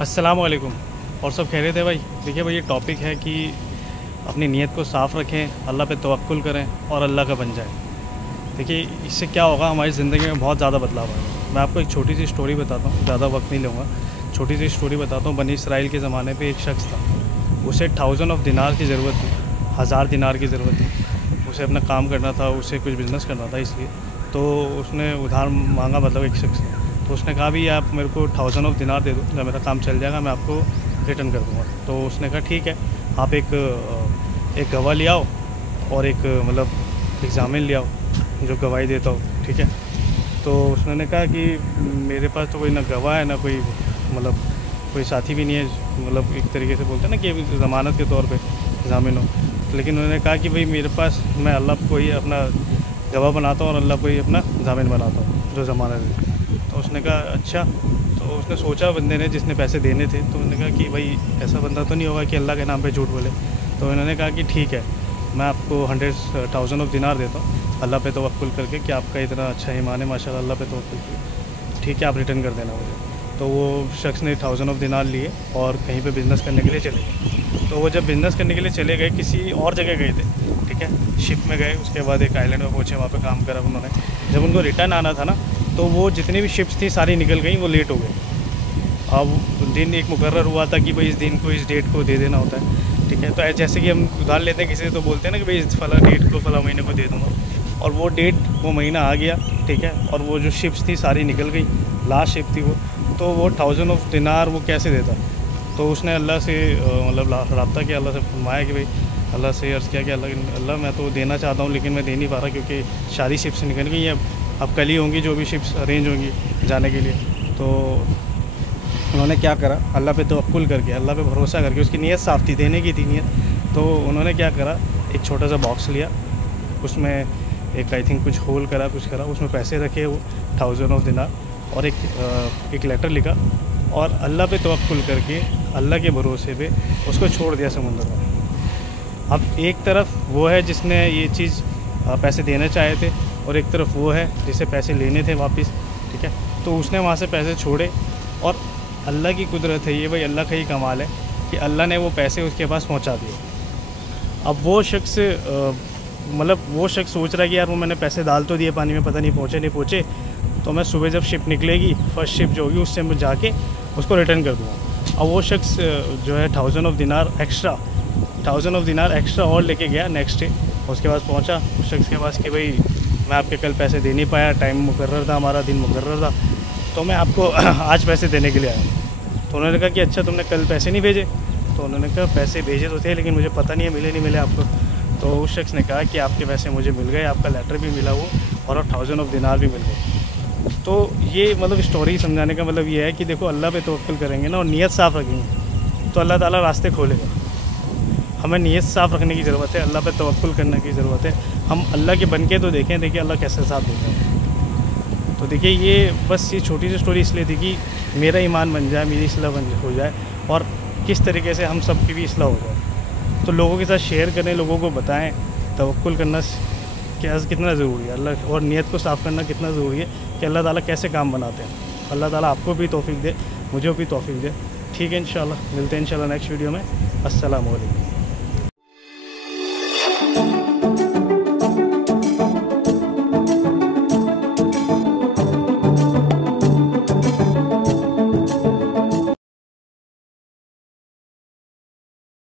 अस्सलामुअलैकुम। और सब खैरियत है भाई। देखिए भाई, ये टॉपिक है कि अपनी नीयत को साफ़ रखें, अल्लाह पे तवक्कुल करें और अल्लाह का बन जाए। देखिए इससे क्या होगा, हमारी ज़िंदगी में बहुत ज़्यादा बदलाव आएगा। मैं आपको एक छोटी सी स्टोरी बताता हूँ, ज़्यादा वक्त नहीं लूँगा। छोटी सी स्टोरी बताता हूँ। बनी इसराइल के ज़माने पे एक शख्स था, उसे 1000 ऑफ दिनार की ज़रूरत थी, 1000 दिनार की ज़रूरत थी। उसे अपना काम करना था, उसे कुछ बिज़नेस करना था, इसलिए तो उसने उधार मांगा, मतलब एक शख्स ने। तो उसने कहा भी आप मेरे को 1000 ऑफ दिनार दे दो, जब मेरा काम चल जाएगा मैं आपको रिटर्न कर दूँगा। तो उसने कहा ठीक है, आप एक गवाह ले आओ और एक मतलब एग्ज़ामिन ले आओ जो गवाही देता हो, ठीक है। तो उसने कहा कि मेरे पास तो कोई ना गवाह है ना कोई मतलब कोई साथी भी नहीं है, मतलब एक तरीके से बोलते हैं ना कि ज़मानत के तौर पे ज़ामिन हो। लेकिन उन्होंने कहा कि भाई मेरे पास, मैं अल्लाह को ही अपना गवाह बनाता हूँ और अल्लाह को ही अपना ज़ामिन बनाता हूँ जो ज़मानत है। तो उसने कहा अच्छा। तो उसने सोचा, बंदे ने जिसने पैसे देने थे, तो उन्होंने कहा कि भाई ऐसा बंदा तो नहीं होगा कि अल्लाह के नाम पे झूठ बोले। तो इन्होंने कहा कि ठीक है, मैं आपको 100,000 ऑफ दिनार देता हूँ अल्लाह पे तवक्कुल करके कि आपका इतना अच्छा ईमान है माशाल्लाह, अल्लाह पे तवक्कुल करके, ठीक है आप रिटर्न कर देना मुझे। तो वो शख्स ने 1000 ऑफ दिनार लिए और कहीं पे बिज़नेस करने के लिए चले गए। तो वो जब बिज़नेस करने के लिए चले गए, किसी और जगह गए थे, ठीक है, शिप में गए। उसके बाद एक आइलैंड में पहुँचे, वहाँ पे काम करा उन्होंने। जब उनको रिटर्न आना था ना, तो वो जितनी भी शिप्स थी सारी निकल गई, वो लेट हो गए। अब दिन एक मुकर्रर हुआ था कि भाई इस दिन को, इस डेट को दे देना होता है, ठीक है। तो जैसे कि हम उधार लेते हैं किसी से, तो बोलते हैं ना कि भाई इस फला डेट को, फला महीने को दे दूँगा, और वो डेट, वो महीना आ गया, ठीक है। और वो जो शिप्स थी सारी निकल गई, लास्ट शिप थी वो। तो वो 1000 ऑफ दिनार वो कैसे देता। तो उसने अल्लाह से मतलब रब्ता किया, अल्लाह से फरमाया कि भाई, अल्लाह से अर्ज़ किया कि अल्लाह मैं तो देना चाहता हूँ लेकिन मैं दे नहीं पा रहा, क्योंकि सारी शिप्स निकल गई हैं। अब कल ही होंगी जो भी शिप्स अरेंज होंगी जाने के लिए। तो उन्होंने क्या करा, अल्लाह पे तवक्कुल करके, अल्लाह पे भरोसा करके, उसकी नीयत साफ़ थी, देने की थी नीयत। तो उन्होंने क्या करा, एक छोटा सा बॉक्स लिया, उसमें एक आई थिंक कुछ होल करा, कुछ करा, उसमें पैसे रखे वो 1000 ऑफ दिनार, और एक लेटर लिखा, और अल्लाह पे तवक्कुल करके, अल्लाह के भरोसे पे उसको छोड़ दिया समुद्र में। अब एक तरफ वो है जिसने ये चीज़ पैसे देना चाहे थे, और एक तरफ वो है जिसे पैसे लेने थे वापस, ठीक है। तो उसने वहाँ से पैसे छोड़े, और अल्लाह की कुदरत है ये भाई, अल्लाह का ही कमाल है कि अल्लाह ने वो पैसे उसके पास पहुँचा दिए। अब वो शख्स मतलब वो शख्स सोच रहा है कि यार वो मैंने पैसे डाल तो दिए पानी में, पता नहीं पहुँचे, तो मैं सुबह जब शिप निकलेगी, फर्स्ट शिप जो होगी, उससे मैं जाके उसको रिटर्न कर दूँगा। अब वो शख्स जो है 1000 ऑफ दिनार एक्स्ट्रा और लेके गया नेक्स्ट डे। उसके पास पहुँचा उस शख्स के पास कि भाई मैं आपके कल पैसे दे नहीं पाया, टाइम मुकर्रर था, हमारा दिन मुकर्रर था, तो मैं आपको आज पैसे देने के लिए आया हूँ। तो उन्होंने कहा कि अच्छा तुमने कल पैसे नहीं भेजे। तो उन्होंने कहा पैसे भेजे तो थे, लेकिन मुझे पता नहीं है मिले नहीं मिले आपको। तो उस शख्स ने कहा कि आपके पैसे मुझे मिल गए, आपका लेटर भी मिला वो, और 1000 ऑफ दिनार भी मिल गए। तो ये मतलब स्टोरी समझाने का मतलब ये है कि देखो, अल्लाह पे तवक्कुल करेंगे ना और नीयत साफ़ रखेंगे तो अल्लाह ताला रास्ते खोलेगा। हमें नीयत साफ़ रखने की ज़रूरत है, अल्लाह पे तवक्कुल करने की ज़रूरत है। हम अल्लाह के बन के तो देखें, देखिए अल्लाह कैसे साथ देता है। तो देखिए ये बस ये छोटी सी स्टोरी इसलिए थी कि मेरा ईमान बन जाए, मेरी इस्लाह हो जाए, और किस तरीके से हम सब की भी इस्लाह हो जाए। तो लोगों के साथ शेयर करें, लोगों को बताएं तवक्कुल करना कितना ज़रूरी है, अल्लाह, और नीयत को साफ़ करना कितना ज़रूरी है कि अल्लाह ताला कैसे काम बनाते हैं। अल्लाह ताला आपको भी तौफीक दे, मुझे भी तौफीक दे। ठीक है, इंशाल्लाह मिलते हैं इंशाल्लाह नेक्स्ट वीडियो में। अस्सलामु अलैकुम।